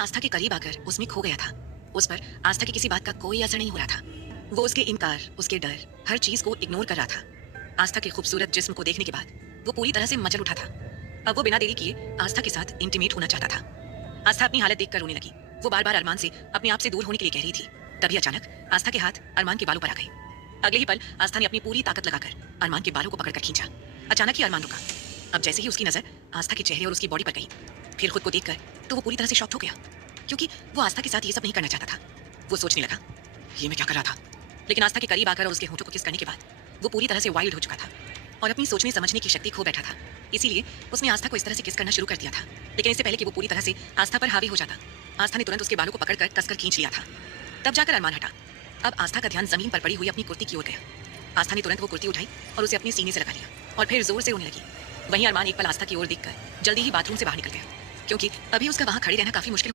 आस्था के करीब आकर उसमें खो गया था। उस पर आस्था की किसी बात का कोई असर नहीं हो रहा था। वो उसके इनकार, उसके डर, हर चीज को इग्नोर कर रहा था। आस्था के खूबसूरत जिस्म को देखने के बाद वो पूरी तरह से मचल उठा था। अब वो बिना देरी किए आस्था के साथ इंटीमेट होना चाहता था। आस्था अपनी हालत देखकर रोने लगी। वो बार बार अरमान से अपने आप से दूर होने के लिए कह रही थी। तभी अचानक आस्था के हाथ अरमान के बालों पर आ गए। अगले ही पल आस्था ने अपनी पूरी ताकत लगाकर अरमान के बालों को पकड़कर खींचा। अचानक ही अरमान रुका। अब जैसे ही उसकी नजर आस्था के चेहरे और उसकी बॉडी पर गई, फिर खुद को देखकर तो वो पूरी तरह से शॉक्ड हो गया, क्योंकि वो आस्था के साथ ये सब नहीं करना चाहता था। वो सोचने लगा, ये मैं क्या कर रहा था। लेकिन आस्था के करीब आकर और उसके होठों को किस करने के बाद वो पूरी तरह से वाइल्ड हो चुका था और अपनी सोचने समझने की शक्ति खो बैठा था। इसीलिए उसने आस्था को इस तरह से किस करना शुरू कर दिया था। लेकिन इससे पहले कि वो पूरी तरह से आस्था पर हावी हो जाता, आस्था ने तुरंत उसके बालों को पकड़कर कसकर खींच लिया था। तब जाकर अरमान हटा। अब आस्था का ध्यान जमीन पर पड़ी हुई अपनी कुर्ती की ओर गया। आस्था ने तुरंत वो कुर्ती उठाई और उसे अपने सीने से लगा लिया और फिर जोर से रोने लगी। वहीं अरमान एक पल आस्था की ओर देखकर जल्दी ही बाथरूम से बाहर निकल गया, क्योंकि अभी उसका वहां खड़े रहना काफी मुश्किल